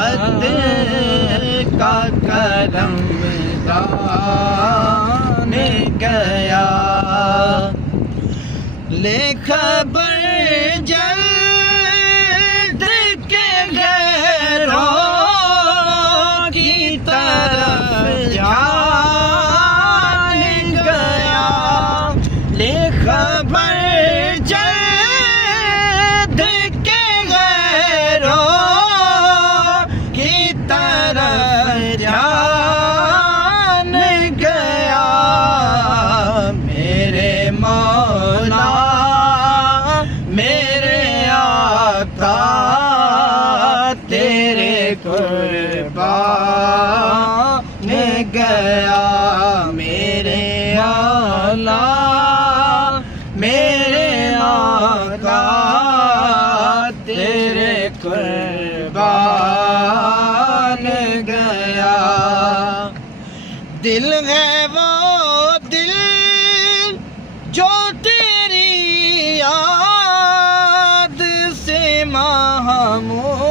خط کا کرم دان گیا، لے خبر جلد کے غیروں کی طرف جان گیا، لے خبر جلد کے غیروں کی طرف جان گیا، میرے مولا میرے آقا تیرے قربان گیا، میرے آقا میرے آقا تیرے قربان گیا، دل ہے وہ دل جو تیری یاد سے محمود